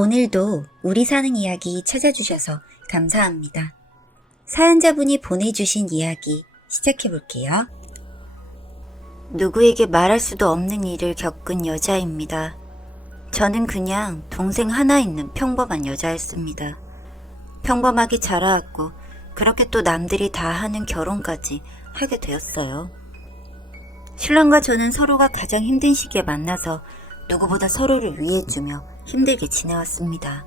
오늘도 우리 사는 이야기 찾아주셔서 감사합니다. 사연자분이 보내주신 이야기 시작해볼게요. 누구에게 말할 수도 없는 일을 겪은 여자입니다. 저는 그냥 동생 하나 있는 평범한 여자였습니다. 평범하게 자라왔고 그렇게 또 남들이 다 하는 결혼까지 하게 되었어요. 신랑과 저는 서로가 가장 힘든 시기에 만나서 누구보다 서로를 위해주며 힘들게 지내왔습니다.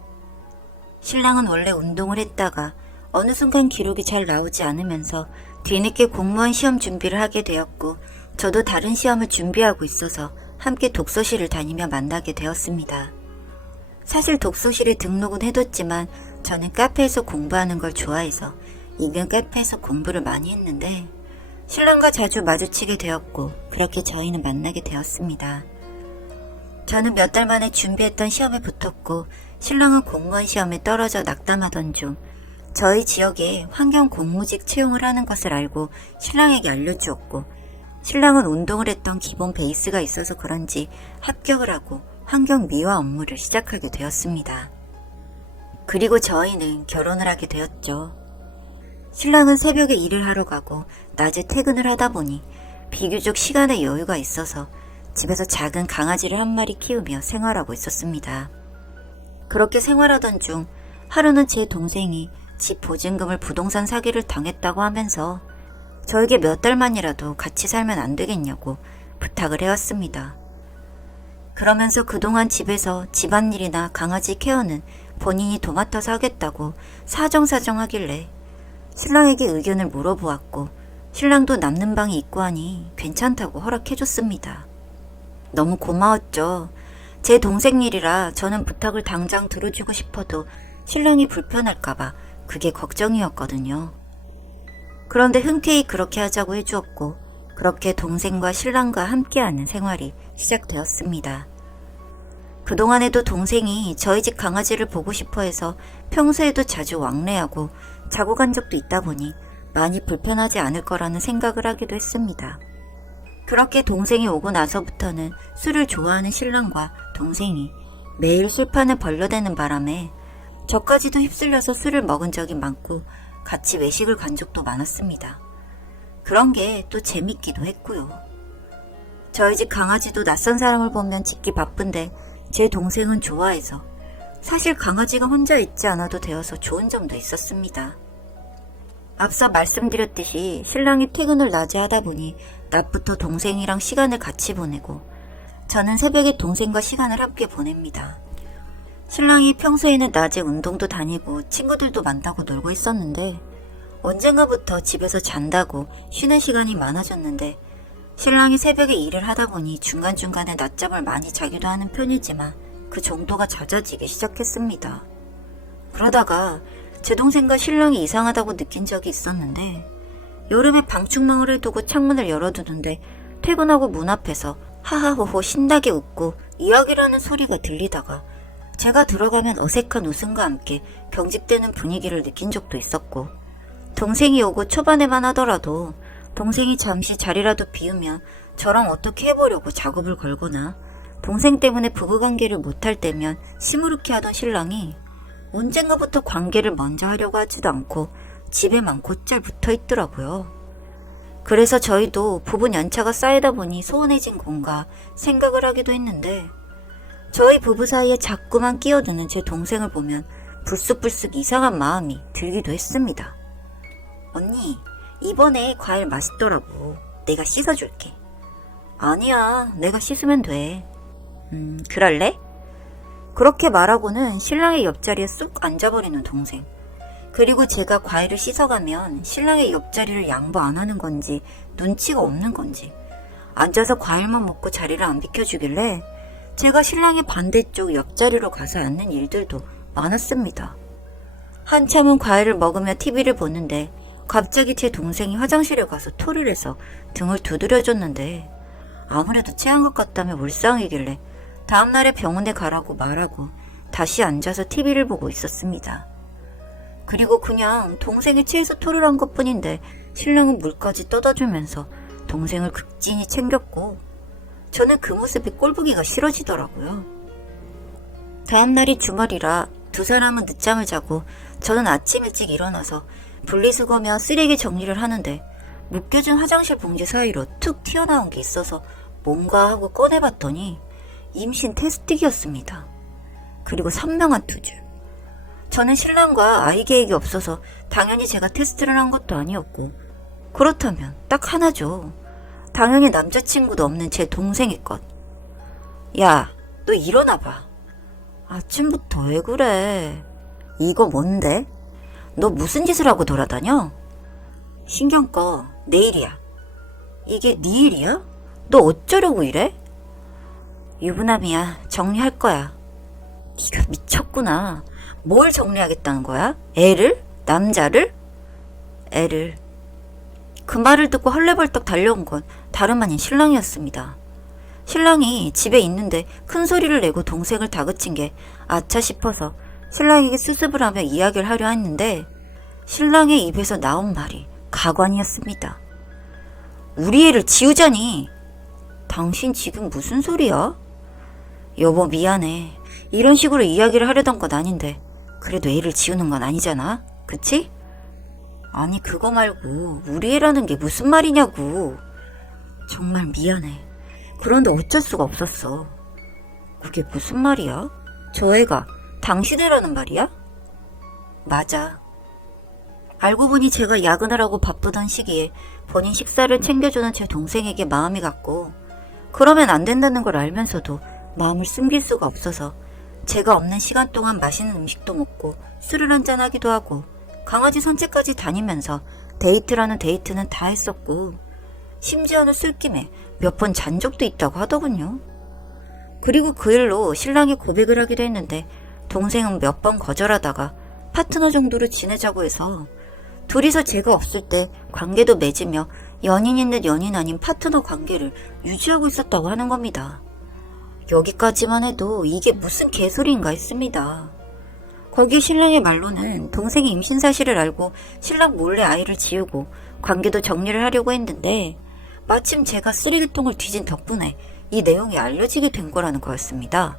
신랑은 원래 운동을 했다가 어느 순간 기록이 잘 나오지 않으면서 뒤늦게 공무원 시험 준비를 하게 되었고 저도 다른 시험을 준비하고 있어서 함께 독서실을 다니며 만나게 되었습니다. 사실 독서실에 등록은 해뒀지만 저는 카페에서 공부하는 걸 좋아해서 인근 카페에서 공부를 많이 했는데 신랑과 자주 마주치게 되었고 그렇게 저희는 만나게 되었습니다. 저는 몇 달 만에 준비했던 시험에 붙었고 신랑은 공무원 시험에 떨어져 낙담하던 중 저희 지역에 환경 공무직 채용을 하는 것을 알고 신랑에게 알려주었고 신랑은 운동을 했던 기본 베이스가 있어서 그런지 합격을 하고 환경 미화 업무를 시작하게 되었습니다. 그리고 저희는 결혼을 하게 되었죠. 신랑은 새벽에 일을 하러 가고 낮에 퇴근을 하다 보니 비교적 시간의 여유가 있어서 집에서 작은 강아지를 한 마리 키우며 생활하고 있었습니다. 그렇게 생활하던 중 하루는 제 동생이 집 보증금을 부동산 사기를 당했다고 하면서 저에게 몇 달만이라도 같이 살면 안 되겠냐고 부탁을 해왔습니다. 그러면서 그동안 집에서 집안일이나 강아지 케어는 본인이 도맡아서 하겠다고 사정사정하길래 신랑에게 의견을 물어보았고 신랑도 남는 방이 있고 하니 괜찮다고 허락해줬습니다. 너무 고마웠죠. 제 동생 일이라 저는 부탁을 당장 들어주고 싶어도 신랑이 불편할까봐 그게 걱정이었거든요. 그런데 흔쾌히 그렇게 하자고 해주었고 그렇게 동생과 신랑과 함께하는 생활이 시작되었습니다. 그동안에도 동생이 저희 집 강아지를 보고 싶어 해서 평소에도 자주 왕래하고 자고 간 적도 있다 보니 많이 불편하지 않을 거라는 생각을 하기도 했습니다. 그렇게 동생이 오고 나서부터는 술을 좋아하는 신랑과 동생이 매일 술판을 벌려대는 바람에 저까지도 휩쓸려서 술을 먹은 적이 많고 같이 외식을 간 적도 많았습니다. 그런 게 또 재밌기도 했고요. 저희 집 강아지도 낯선 사람을 보면 짖기 바쁜데 제 동생은 좋아해서 사실 강아지가 혼자 있지 않아도 되어서 좋은 점도 있었습니다. 앞서 말씀드렸듯이 신랑이 퇴근을 낮에 하다 보니 낮부터 동생이랑 시간을 같이 보내고 저는 새벽에 동생과 시간을 함께 보냅니다. 신랑이 평소에는 낮에 운동도 다니고 친구들도 만나고 놀고 있었는데 언젠가부터 집에서 잔다고 쉬는 시간이 많아졌는데 신랑이 새벽에 일을 하다 보니 중간중간에 낮잠을 많이 자기도 하는 편이지만 그 정도가 잦아지기 시작했습니다. 그러다가 제 동생과 신랑이 이상하다고 느낀 적이 있었는데 여름에 방충망을 해두고 창문을 열어두는데 퇴근하고 문 앞에서 하하호호 신나게 웃고 이야기를 하는 소리가 들리다가 제가 들어가면 어색한 웃음과 함께 경직되는 분위기를 느낀 적도 있었고 동생이 오고 초반에만 하더라도 동생이 잠시 자리라도 비우면 저랑 어떻게 해보려고 작업을 걸거나 동생 때문에 부부관계를 못할 때면 시무룩해 하던 신랑이 언젠가부터 관계를 먼저 하려고 하지도 않고 집에만 곧잘 붙어있더라고요. 그래서 저희도 부부 연차가 쌓이다 보니 소원해진 건가 생각을 하기도 했는데 저희 부부 사이에 자꾸만 끼어드는 제 동생을 보면 불쑥불쑥 이상한 마음이 들기도 했습니다. 언니, 이번에 과일 맛있더라고. 내가 씻어줄게. 아니야, 내가 씻으면 돼. 그럴래? 그렇게 말하고는 신랑의 옆자리에 쑥 앉아버리는 동생. 그리고 제가 과일을 씻어가면 신랑의 옆자리를 양보 안 하는 건지 눈치가 없는 건지 앉아서 과일만 먹고 자리를 안 비켜주길래 제가 신랑의 반대쪽 옆자리로 가서 앉는 일들도 많았습니다. 한참은 과일을 먹으며 TV를 보는데 갑자기 제 동생이 화장실에 가서 토를 해서 등을 두드려줬는데 아무래도 체한 것 같다며 울상이길래 다음날에 병원에 가라고 말하고 다시 앉아서 TV를 보고 있었습니다. 그리고 그냥 동생이 체해서 토를 한 것뿐인데 신랑은 물까지 떠다주면서 동생을 극진히 챙겼고 저는 그 모습이 꼴보기가 싫어지더라고요. 다음날이 주말이라 두 사람은 늦잠을 자고 저는 아침 일찍 일어나서 분리수거며 쓰레기 정리를 하는데 묶여진 화장실 봉지 사이로 툭 튀어나온 게 있어서 뭔가 하고 꺼내봤더니 임신 테스트기였습니다. 그리고 선명한 두 줄. 저는 신랑과 아이 계획이 없어서 당연히 제가 테스트를 한 것도 아니었고, 그렇다면 딱 하나죠. 당연히 남자친구도 없는 제 동생의 것. 야, 너 일어나봐. 아침부터 왜 그래? 이거 뭔데? 너 무슨 짓을 하고 돌아다녀? 신경 꺼. 내일이야. 이게 네 일이야? 너 어쩌려고 이래? 유부남이야. 정리할 거야. 네가 미쳤구나. 뭘 정리하겠다는 거야? 애를? 남자를? 애를. 그 말을 듣고 헐레벌떡 달려온 건 다름 아닌 신랑이었습니다. 신랑이 집에 있는데 큰 소리를 내고 동생을 다그친 게 아차 싶어서 신랑에게 수습을 하며 이야기를 하려 했는데 신랑의 입에서 나온 말이 가관이었습니다. 우리 애를 지우자니. 당신 지금 무슨 소리야? 여보 미안해. 이런 식으로 이야기를 하려던 건 아닌데 그래도 애를 지우는 건 아니잖아. 그치? 아니 그거 말고 우리 애라는 게 무슨 말이냐고. 정말 미안해. 그런데 어쩔 수가 없었어. 그게 무슨 말이야? 저 애가 당신 애라는 말이야? 맞아. 알고 보니 제가 야근을 하고 바쁘던 시기에 본인 식사를 챙겨주는 제 동생에게 마음이 갔고, 그러면 안 된다는 걸 알면서도 마음을 숨길 수가 없어서 제가 없는 시간 동안 맛있는 음식도 먹고 술을 한잔하기도 하고 강아지 산책까지 다니면서 데이트라는 데이트는 다 했었고, 심지어는 술김에 몇 번 잔 적도 있다고 하더군요. 그리고 그 일로 신랑이 고백을 하기도 했는데 동생은 몇 번 거절하다가 파트너 정도로 지내자고 해서 둘이서 제가 없을 때 관계도 맺으며 연인인 듯 연인 아닌 파트너 관계를 유지하고 있었다고 하는 겁니다. 여기까지만 해도 이게 무슨 개소리인가 했습니다. 거기 신랑의 말로는 동생이 임신 사실을 알고 신랑 몰래 아이를 지우고 관계도 정리를 하려고 했는데 마침 제가 쓰레기통을 뒤진 덕분에 이 내용이 알려지게 된 거라는 거였습니다.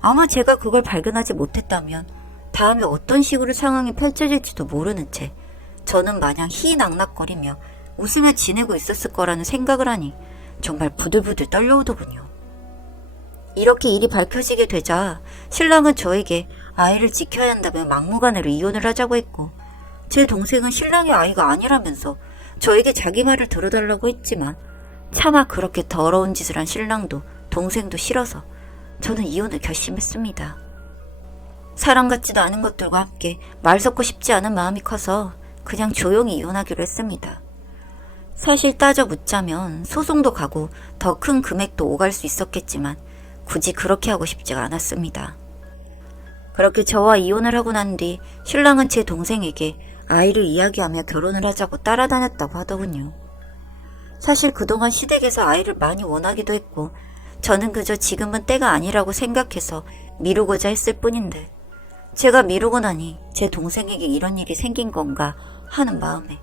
아마 제가 그걸 발견하지 못했다면 다음에 어떤 식으로 상황이 펼쳐질지도 모르는 채 저는 마냥 희낙낙거리며 웃으며 지내고 있었을 거라는 생각을 하니 정말 부들부들 떨려오더군요. 이렇게 일이 밝혀지게 되자 신랑은 저에게 아이를 지켜야 한다며 막무가내로 이혼을 하자고 했고, 제 동생은 신랑의 아이가 아니라면서 저에게 자기 말을 들어달라고 했지만 차마 그렇게 더러운 짓을 한 신랑도 동생도 싫어서 저는 이혼을 결심했습니다. 사랑 같지도 않은 것들과 함께 말 섞고 싶지 않은 마음이 커서 그냥 조용히 이혼하기로 했습니다. 사실 따져 묻자면 소송도 가고 더 큰 금액도 오갈 수 있었겠지만 굳이 그렇게 하고 싶지가 않았습니다. 그렇게 저와 이혼을 하고 난 뒤 신랑은 제 동생에게 아이를 이야기하며 결혼을 하자고 따라다녔다고 하더군요. 사실 그동안 시댁에서 아이를 많이 원하기도 했고 저는 그저 지금은 때가 아니라고 생각해서 미루고자 했을 뿐인데 제가 미루고 나니 제 동생에게 이런 일이 생긴 건가 하는 마음에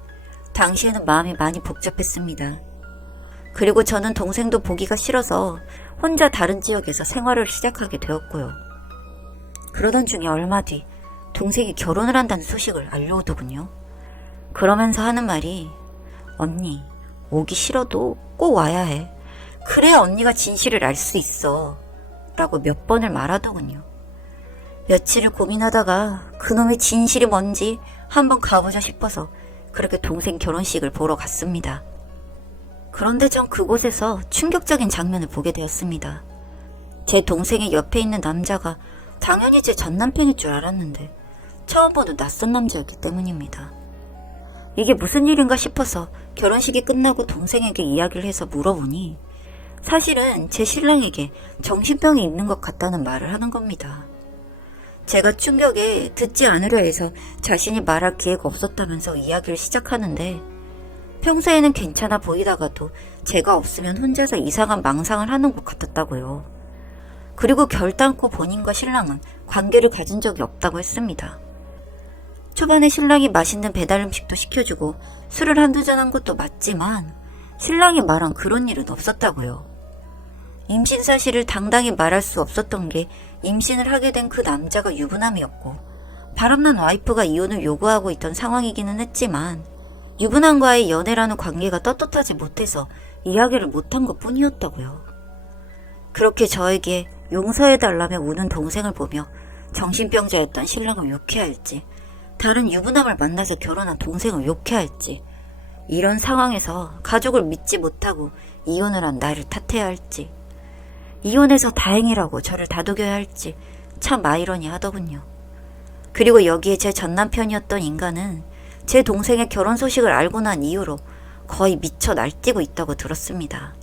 당시에는 마음이 많이 복잡했습니다. 그리고 저는 동생도 보기가 싫어서 혼자 다른 지역에서 생활을 시작하게 되었고요. 그러던 중에 얼마 뒤 동생이 결혼을 한다는 소식을 알려오더군요. 그러면서 하는 말이 언니 오기 싫어도 꼭 와야 해. 그래야 언니가 진실을 알 수 있어. 라고 몇 번을 말하더군요. 며칠을 고민하다가 그놈의 진실이 뭔지 한번 가보자 싶어서 그렇게 동생 결혼식을 보러 갔습니다. 그런데 전 그곳에서 충격적인 장면을 보게 되었습니다. 제 동생의 옆에 있는 남자가 당연히 제 전남편일 줄 알았는데 처음 보는 낯선 남자였기 때문입니다. 이게 무슨 일인가 싶어서 결혼식이 끝나고 동생에게 이야기를 해서 물어보니 사실은 제 신랑에게 정신병이 있는 것 같다는 말을 하는 겁니다. 제가 충격에 듣지 않으려 해서 자신이 말할 기회가 없었다면서 이야기를 시작하는데 평소에는 괜찮아 보이다가도 제가 없으면 혼자서 이상한 망상을 하는 것 같았다고요. 그리고 결단코 본인과 신랑은 관계를 가진 적이 없다고 했습니다. 초반에 신랑이 맛있는 배달 음식도 시켜주고 술을 한두 잔 한 것도 맞지만 신랑이 말한 그런 일은 없었다고요. 임신 사실을 당당히 말할 수 없었던 게 임신을 하게 된 그 남자가 유부남이었고 바람난 와이프가 이혼을 요구하고 있던 상황이기는 했지만 유부남과의 연애라는 관계가 떳떳하지 못해서 이야기를 못한 것 뿐이었다고요. 그렇게 저에게 용서해달라며 우는 동생을 보며 정신병자였던 신랑을 욕해할지 다른 유부남을 만나서 결혼한 동생을 욕해할지 이런 상황에서 가족을 믿지 못하고 이혼을 한 나를 탓해야 할지 이혼해서 다행이라고 저를 다독여야 할지 참 아이러니하더군요. 그리고 여기에 제 전남편이었던 인간은 제 동생의 결혼 소식을 알고 난 이후로 거의 미쳐 날뛰고 있다고 들었습니다.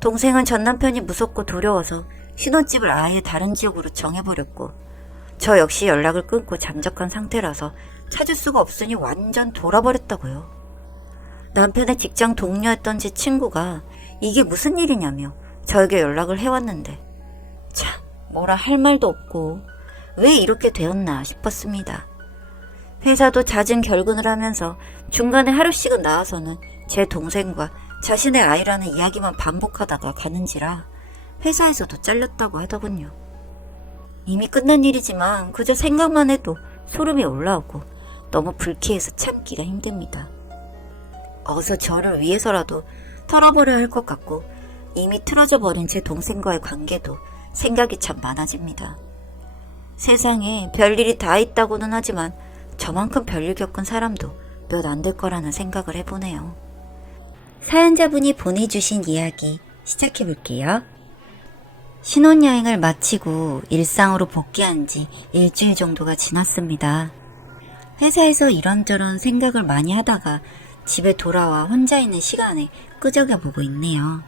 동생은 전남편이 무섭고 두려워서 신혼집을 아예 다른 지역으로 정해버렸고 저 역시 연락을 끊고 잠적한 상태라서 찾을 수가 없으니 완전 돌아버렸다고요. 남편의 직장 동료였던 제 친구가 이게 무슨 일이냐며 저에게 연락을 해왔는데 참 뭐라 할 말도 없고 왜 이렇게 되었나 싶었습니다. 회사도 잦은 결근을 하면서 중간에 하루씩은 나와서는 제 동생과 자신의 아이라는 이야기만 반복하다가 가는지라 회사에서도 잘렸다고 하더군요. 이미 끝난 일이지만 그저 생각만 해도 소름이 올라오고 너무 불쾌해서 참기가 힘듭니다. 어서 저를 위해서라도 털어버려야 할 것 같고 이미 틀어져 버린 제 동생과의 관계도 생각이 참 많아집니다. 세상에 별일이 다 있다고는 하지만 저만큼 별일 겪은 사람도 몇 안 될 거라는 생각을 해보네요. 사연자분이 보내주신 이야기 시작해볼게요. 신혼여행을 마치고 일상으로 복귀한 지 일주일 정도가 지났습니다. 회사에서 이런저런 생각을 많이 하다가 집에 돌아와 혼자 있는 시간에 끄적여보고 있네요.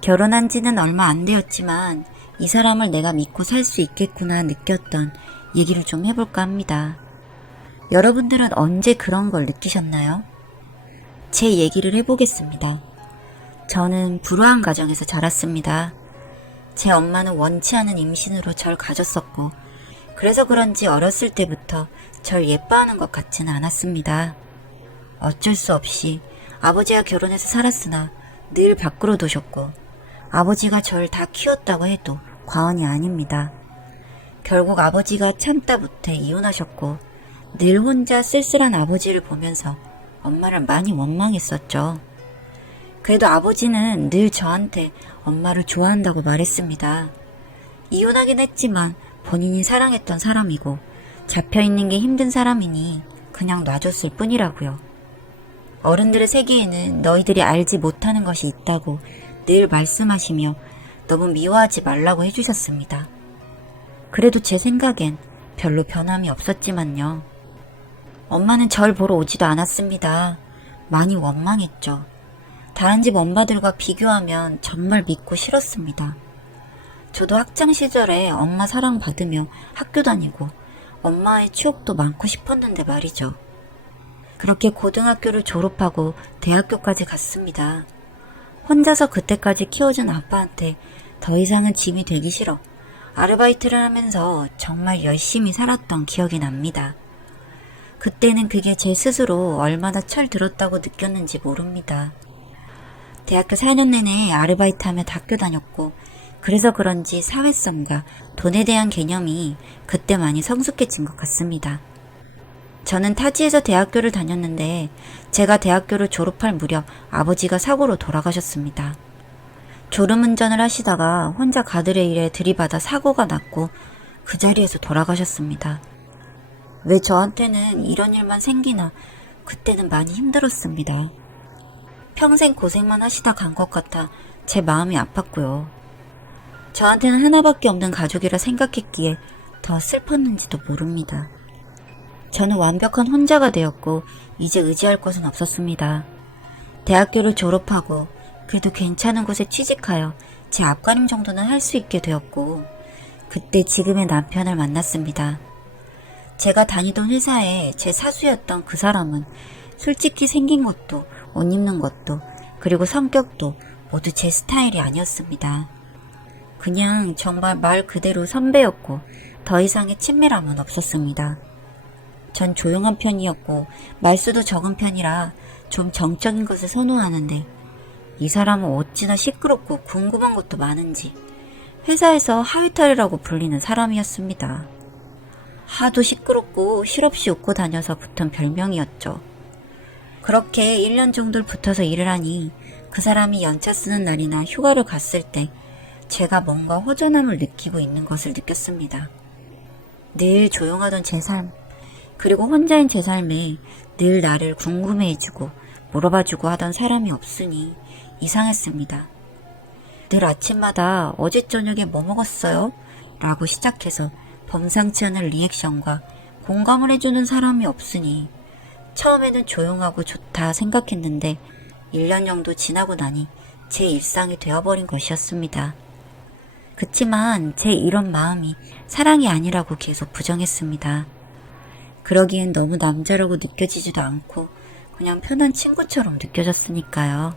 결혼한 지는 얼마 안 되었지만 이 사람을 내가 믿고 살 수 있겠구나 느꼈던 얘기를 좀 해볼까 합니다. 여러분들은 언제 그런 걸 느끼셨나요? 제 얘기를 해보겠습니다. 저는 불우한 가정에서 자랐습니다. 제 엄마는 원치 않은 임신으로 절 가졌었고 그래서 그런지 어렸을 때부터 절 예뻐하는 것 같지는 않았습니다. 어쩔 수 없이 아버지와 결혼해서 살았으나 늘 밖으로 두셨고 아버지가 절 다 키웠다고 해도 과언이 아닙니다. 결국 아버지가 참다 못해 이혼하셨고 늘 혼자 쓸쓸한 아버지를 보면서 엄마를 많이 원망했었죠. 그래도 아버지는 늘 저한테 엄마를 좋아한다고 말했습니다. 이혼하긴 했지만 본인이 사랑했던 사람이고 잡혀있는 게 힘든 사람이니 그냥 놔줬을 뿐이라고요. 어른들의 세계에는 너희들이 알지 못하는 것이 있다고 늘 말씀하시며 너무 미워하지 말라고 해주셨습니다. 그래도 제 생각엔 별로 변함이 없었지만요. 엄마는 절 보러 오지도 않았습니다. 많이 원망했죠. 다른 집 엄마들과 비교하면 정말 믿고 싫었습니다. 저도 학창 시절에 엄마 사랑받으며 학교 다니고 엄마의 추억도 많고 싶었는데 말이죠. 그렇게 고등학교를 졸업하고 대학교까지 갔습니다. 혼자서 그때까지 키워준 아빠한테 더 이상은 짐이 되기 싫어 아르바이트를 하면서 정말 열심히 살았던 기억이 납니다. 그때는 그게 제 스스로 얼마나 철들었다고 느꼈는지 모릅니다. 대학교 4년 내내 아르바이트하며 학교 다녔고 그래서 그런지 사회성과 돈에 대한 개념이 그때 많이 성숙해진 것 같습니다. 저는 타지에서 대학교를 다녔는데 제가 대학교를 졸업할 무렵 아버지가 사고로 돌아가셨습니다. 졸음운전을 하시다가 혼자 가드레일에 들이받아 사고가 났고 그 자리에서 돌아가셨습니다. 왜 저한테는 이런 일만 생기나 그때는 많이 힘들었습니다. 평생 고생만 하시다 간 것 같아 제 마음이 아팠고요. 저한테는 하나밖에 없는 가족이라 생각했기에 더 슬펐는지도 모릅니다. 저는 완벽한 혼자가 되었고 이제 의지할 것은 없었습니다. 대학교를 졸업하고 그래도 괜찮은 곳에 취직하여 제 앞가림 정도는 할 수 있게 되었고 그때 지금의 남편을 만났습니다. 제가 다니던 회사에 제 사수였던 그 사람은 솔직히 생긴 것도 옷 입는 것도 그리고 성격도 모두 제 스타일이 아니었습니다. 그냥 정말 말 그대로 선배였고 더 이상의 친밀함은 없었습니다. 전 조용한 편이었고 말수도 적은 편이라 좀 정적인 것을 선호하는데 이 사람은 어찌나 시끄럽고 궁금한 것도 많은지 회사에서 하위탈이라고 불리는 사람이었습니다. 하도 시끄럽고 실없이 웃고 다녀서 붙은 별명이었죠. 그렇게 1년 정도를 붙어서 일을 하니 그 사람이 연차 쓰는 날이나 휴가를 갔을 때 제가 뭔가 허전함을 느끼고 있는 것을 느꼈습니다. 늘 조용하던 제 삶, 그리고 혼자인 제 삶에 늘 나를 궁금해해주고 물어봐주고 하던 사람이 없으니 이상했습니다. 늘 아침마다 어제 저녁에 뭐 먹었어요? 라고 시작해서 범상치 않은 리액션과 공감을 해주는 사람이 없으니 처음에는 조용하고 좋다 생각했는데 1년 정도 지나고 나니 제 일상이 되어버린 것이었습니다. 그치만 제 이런 마음이 사랑이 아니라고 계속 부정했습니다. 그러기엔 너무 남자라고 느껴지지도 않고 그냥 편한 친구처럼 느껴졌으니까요.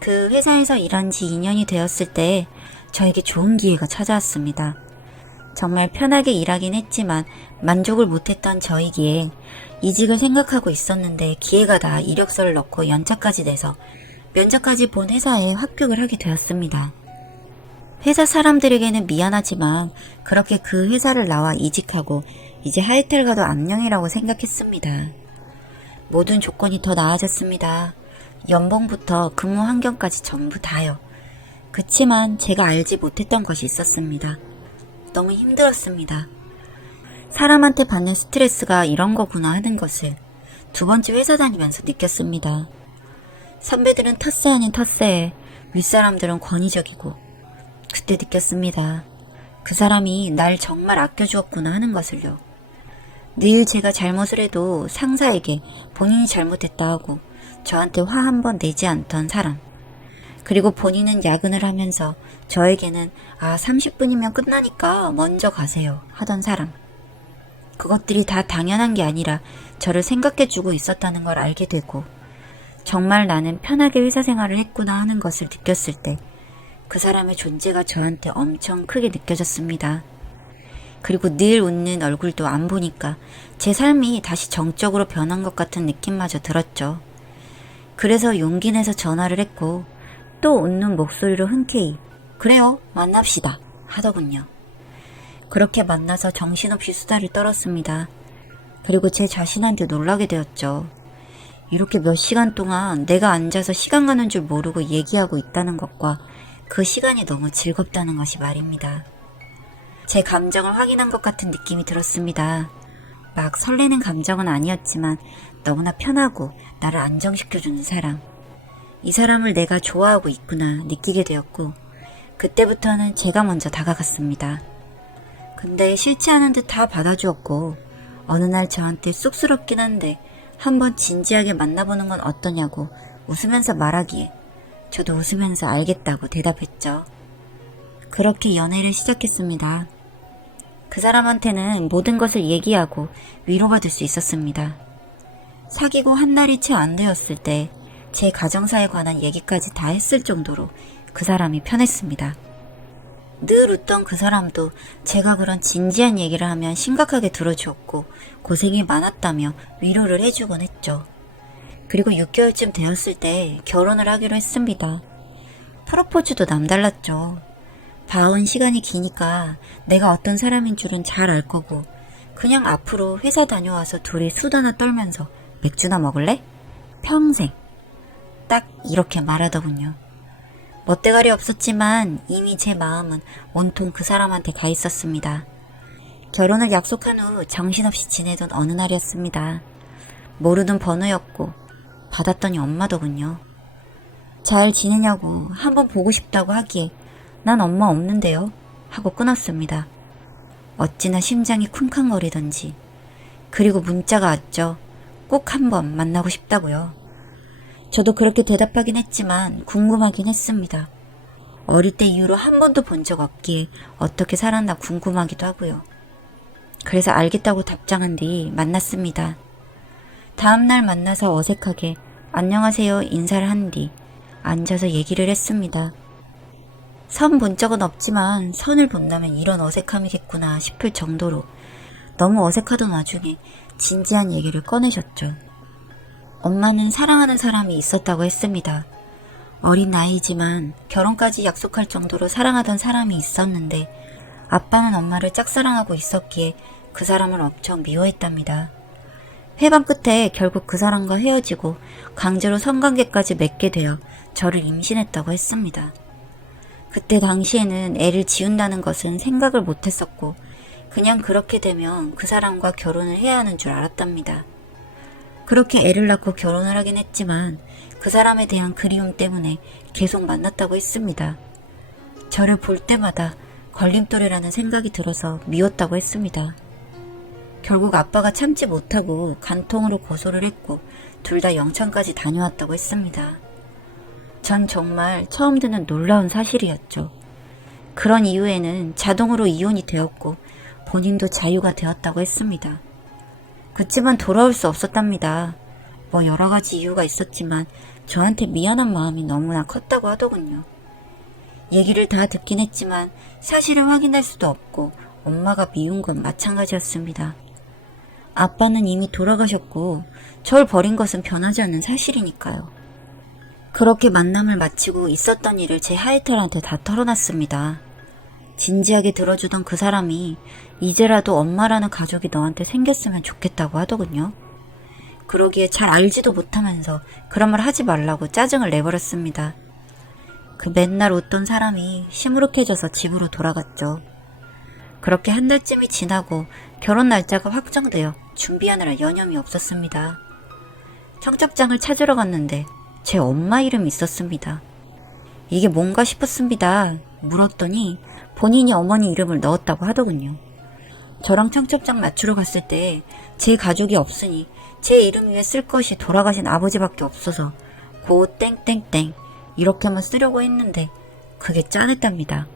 그 회사에서 일한 지 2년이 되었을 때 저에게 좋은 기회가 찾아왔습니다. 정말 편하게 일하긴 했지만 만족을 못했던 저이기에 이직을 생각하고 있었는데 기회가 다 이력서를 넣고 연차까지 내서 면접까지 본 회사에 합격을 하게 되었습니다. 회사 사람들에게는 미안하지만 그렇게 그 회사를 나와 이직하고 이제 하이텔 가도 안녕이라고 생각했습니다. 모든 조건이 더 나아졌습니다. 연봉부터 근무 환경까지 전부 다요. 그치만 제가 알지 못했던 것이 있었습니다. 너무 힘들었습니다. 사람한테 받는 스트레스가 이런 거구나 하는 것을 2번째 회사 다니면서 느꼈습니다. 선배들은 텃세 아닌 텃세에 윗사람들은 권위적이고 그때 느꼈습니다. 그 사람이 날 정말 아껴주었구나 하는 것을요. 늘 제가 잘못을 해도 상사에게 본인이 잘못했다 하고 저한테 화 한 번 내지 않던 사람. 그리고 본인은 야근을 하면서 저에게는 30분이면 끝나니까 먼저 가세요 하던 사람. 그것들이 다 당연한 게 아니라 저를 생각해주고 있었다는 걸 알게 되고 정말 나는 편하게 회사 생활을 했구나 하는 것을 느꼈을 때 그 사람의 존재가 저한테 엄청 크게 느껴졌습니다. 그리고 늘 웃는 얼굴도 안 보니까 제 삶이 다시 정적으로 변한 것 같은 느낌마저 들었죠. 그래서 용기 내서 전화를 했고 또 웃는 목소리로 흔쾌히 그래요 만납시다 하더군요. 그렇게 만나서 정신없이 수다를 떨었습니다. 그리고 제 자신한테 놀라게 되었죠. 이렇게 몇 시간 동안 내가 앉아서 시간 가는 줄 모르고 얘기하고 있다는 것과 그 시간이 너무 즐겁다는 것이 말입니다. 제 감정을 확인한 것 같은 느낌이 들었습니다. 막 설레는 감정은 아니었지만 너무나 편하고 나를 안정시켜주는 사람. 이 사람을 내가 좋아하고 있구나 느끼게 되었고 그때부터는 제가 먼저 다가갔습니다. 근데 싫지 않은 듯 다 받아주었고 어느 날 저한테 쑥스럽긴 한데 한번 진지하게 만나보는 건 어떠냐고 웃으면서 말하기에 저도 웃으면서 알겠다고 대답했죠. 그렇게 연애를 시작했습니다. 그 사람한테는 모든 것을 얘기하고 위로받을 수 있었습니다. 사귀고 한 달이 채 안 되었을 때 제 가정사에 관한 얘기까지 다 했을 정도로 그 사람이 편했습니다. 늘 웃던 그 사람도 제가 그런 진지한 얘기를 하면 심각하게 들어주었고 고생이 많았다며 위로를 해주곤 했죠. 그리고 6개월쯤 되었을 때 결혼을 하기로 했습니다. 프로포즈도 남달랐죠. 봐온 시간이 기니까 내가 어떤 사람인 줄은 잘 알 거고 그냥 앞으로 회사 다녀와서 둘이 수다나 떨면서 맥주나 먹을래? 평생. 딱 이렇게 말하더군요. 멋대가리 없었지만 이미 제 마음은 온통 그 사람한테 가 있었습니다. 결혼을 약속한 후 정신없이 지내던 어느 날이었습니다. 모르는 번호였고 받았더니 엄마더군요. 잘 지내냐고 한번 보고 싶다고 하기에 난 엄마 없는데요 하고 끊었습니다. 어찌나 심장이 쿵쾅거리던지. 그리고 문자가 왔죠. 꼭 한번 만나고 싶다고요. 저도 그렇게 대답하긴 했지만 궁금하긴 했습니다. 어릴 때 이후로 한 번도 본 적 없기에 어떻게 살았나 궁금하기도 하고요. 그래서 알겠다고 답장한 뒤 만났습니다. 다음날 만나서 어색하게 안녕하세요 인사를 한 뒤 앉아서 얘기를 했습니다. 선 본 적은 없지만 선을 본다면 이런 어색함이겠구나 싶을 정도로 너무 어색하던 와중에 진지한 얘기를 꺼내셨죠. 엄마는 사랑하는 사람이 있었다고 했습니다. 어린 나이지만 결혼까지 약속할 정도로 사랑하던 사람이 있었는데 아빠는 엄마를 짝사랑하고 있었기에 그 사람을 엄청 미워했답니다. 회방 끝에 결국 그 사람과 헤어지고 강제로 성관계까지 맺게 되어 저를 임신했다고 했습니다. 그때 당시에는 애를 지운다는 것은 생각을 못했었고 그냥 그렇게 되면 그 사람과 결혼을 해야 하는 줄 알았답니다. 그렇게 애를 낳고 결혼을 하긴 했지만 그 사람에 대한 그리움 때문에 계속 만났다고 했습니다. 저를 볼 때마다 걸림돌이라는 생각이 들어서 미웠다고 했습니다. 결국 아빠가 참지 못하고 간통으로 고소를 했고 둘 다 영창까지 다녀왔다고 했습니다. 전 정말 처음 듣는 놀라운 사실이었죠. 그런 이후에는 자동으로 이혼이 되었고 본인도 자유가 되었다고 했습니다. 그치만 돌아올 수 없었답니다. 뭐 여러 가지 이유가 있었지만 저한테 미안한 마음이 너무나 컸다고 하더군요. 얘기를 다 듣긴 했지만 사실을 확인할 수도 없고 엄마가 미운 건 마찬가지였습니다. 아빠는 이미 돌아가셨고 절 버린 것은 변하지 않는 사실이니까요. 그렇게 만남을 마치고 있었던 일을 제 하이탈한테 다 털어놨습니다. 진지하게 들어주던 그 사람이 이제라도 엄마라는 가족이 너한테 생겼으면 좋겠다고 하더군요. 그러기에 잘 알지도 못하면서 그런 말 하지 말라고 짜증을 내버렸습니다. 그 맨날 웃던 사람이 시무룩해져서 집으로 돌아갔죠. 그렇게 한 달쯤이 지나고 결혼 날짜가 확정되어 준비하느라 여념이 없었습니다. 청첩장을 찾으러 갔는데 제 엄마 이름이 있었습니다. 이게 뭔가 싶었습니다. 물었더니 본인이 어머니 이름을 넣었다고 하더군요. 저랑 청첩장 맞추러 갔을 때 제 가족이 없으니 제 이름 위에 쓸 것이 돌아가신 아버지밖에 없어서 고 땡땡땡 이렇게만 쓰려고 했는데 그게 짠했답니다.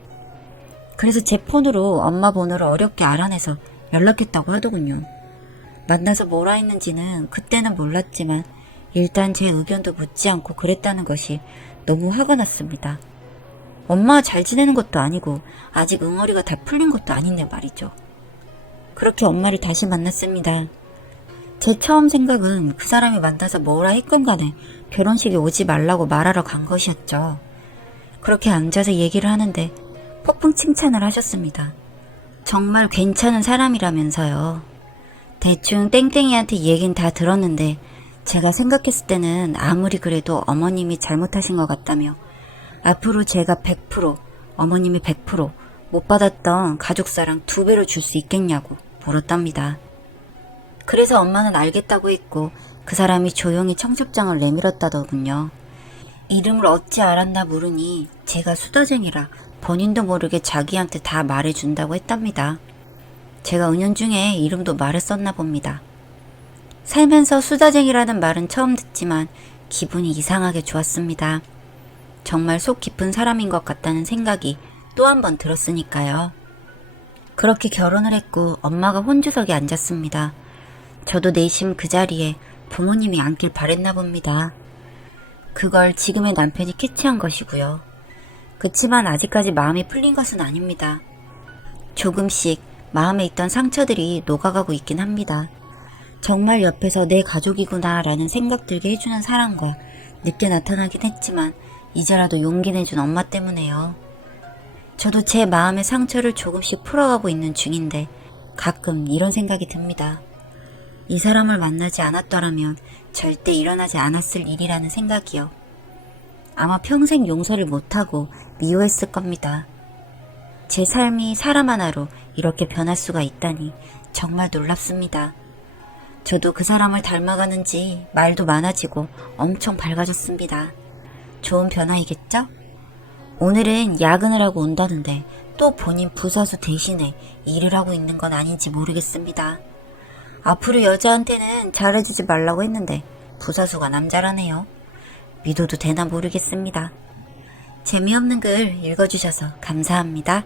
그래서 제 폰으로 엄마 번호를 어렵게 알아내서 연락했다고 하더군요. 만나서 뭐라 했는지는 그때는 몰랐지만 일단 제 의견도 묻지 않고 그랬다는 것이 너무 화가 났습니다. 엄마 잘 지내는 것도 아니고 아직 응어리가 다 풀린 것도 아닌데 말이죠. 그렇게 엄마를 다시 만났습니다. 제 처음 생각은 그 사람이 만나서 뭐라 했건 간에 결혼식에 오지 말라고 말하러 간 것이었죠. 그렇게 앉아서 얘기를 하는데 폭풍 칭찬을 하셨습니다. 정말 괜찮은 사람이라면서요. 대충 땡땡이한테 얘긴 다 들었는데 제가 생각했을 때는 아무리 그래도 어머님이 잘못하신 것 같다며 앞으로 제가 100%, 어머님이 100%못 받았던 가족사랑 2배로 줄 수 있겠냐고 물었답니다. 그래서 엄마는 알겠다고 했고 그 사람이 조용히 청첩장을 내밀었다더군요. 이름을 어찌 알았나 물으니 제가 수다쟁이라 본인도 모르게 자기한테 다 말해준다고 했답니다. 제가 은연중에 이름도 말했었나 봅니다. 살면서 수다쟁이라는 말은 처음 듣지만 기분이 이상하게 좋았습니다. 정말 속 깊은 사람인 것 같다는 생각이 또 한 번 들었으니까요. 그렇게 결혼을 했고 엄마가 혼주석에 앉았습니다. 저도 내심 그 자리에 부모님이 앉길 바랬나 봅니다. 그걸 지금의 남편이 캐치한 것이고요. 그치만 아직까지 마음이 풀린 것은 아닙니다. 조금씩 마음에 있던 상처들이 녹아가고 있긴 합니다. 정말 옆에서 내 가족이구나 라는 생각 들게 해주는 사람과 늦게 나타나긴 했지만 이제라도 용기 내준 엄마 때문에요. 저도 제 마음의 상처를 조금씩 풀어가고 있는 중인데 가끔 이런 생각이 듭니다. 이 사람을 만나지 않았더라면 절대 일어나지 않았을 일이라는 생각이요. 아마 평생 용서를 못하고 미워했을 겁니다. 제 삶이 사람 하나로 이렇게 변할 수가 있다니 정말 놀랍습니다. 저도 그 사람을 닮아가는지 말도 많아지고 엄청 밝아졌습니다. 좋은 변화이겠죠? 오늘은 야근을 하고 온다는데 또 본인 부사수 대신에 일을 하고 있는 건 아닌지 모르겠습니다. 앞으로 여자한테는 잘해주지 말라고 했는데 부사수가 남자라네요. 믿어도 되나 모르겠습니다. 재미없는 글 읽어주셔서 감사합니다.